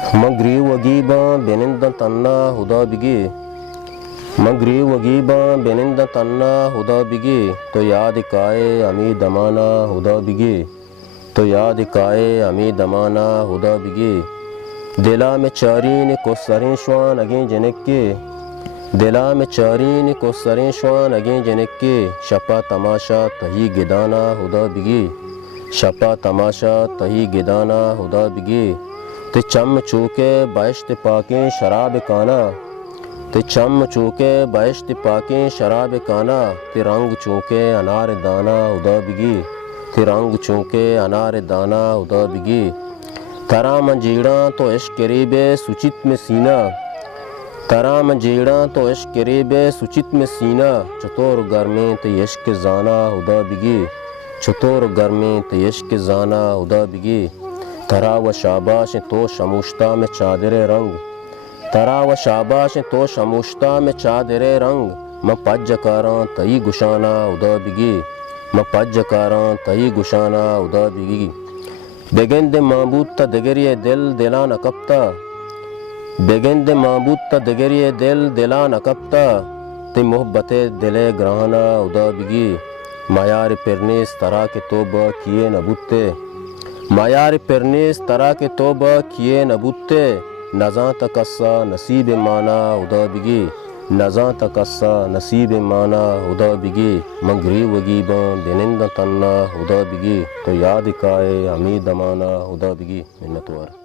मगरी वगीबा बेनिंदा तन्ना हुदा बिगी, मगरी वगीबा बेनिंदा तन्ना हुदा बिगी, तो याद काए अमी दमाना हुदा बिगी, तो याद काए अमी दमाना हुदा बिगी। दिला में चारीन को सरें श्वान अगे जनक्के, दिला में चारीन को सरें श्वान अगे जनक्के, शपा तमाशा तही गिदाना हुदा बिगी, शपा तमाशा तही गिदाना हुदा बिगी। ते चम चूके बाइश्त पाके शराब काना, ते चम चूके बाइश्त पाके शराब काना, ते रंग चूके अनार दाना उदा बिगी, ते रंग चूके अनार दाना उदा बिगी। तरा मंजीड़ा तो इश्क करीबे सुचित में सीना, तरा मंजीड़ा तो इश्क करीबे सुचित में सीना, चतोर गर्मे ते इश्क जाना उदा बिगी, चतोर गर्मे ते इश्क जाना उदा बिगी। तरा व शाबाश तो शमुश्ता में चादरे रंग, तरा व शाबाश तो शमुश्ता में चादरे रंग, म पज्जकारां तई गुशाना उदा बिगी, म पज्जकारां तई गुशाना उदा बिगी। बेगेंद माबूद ता दगरिए दिल दिला नकप्ता, बेगेंद माबूद ता दगरिए दिल दिला नकप्ता, ते मोहब्बते दिले ग्रहाना उदा बिगी। मायार पिरनेस तरा के तोबा किए नबुत्ते, मायार पिरनेस तरा के तोबा किए नबुत्ते, नज़ा तकस्सा नसीब माना उदा बिगी, नज़ा तकस्सा नसीब माना उदा बिगी। मगरी वगीबा बेनिंदा तन्ना उदा बिगी, तो याद काए अमी दमाना उदा बिगी। मिन्नतवार।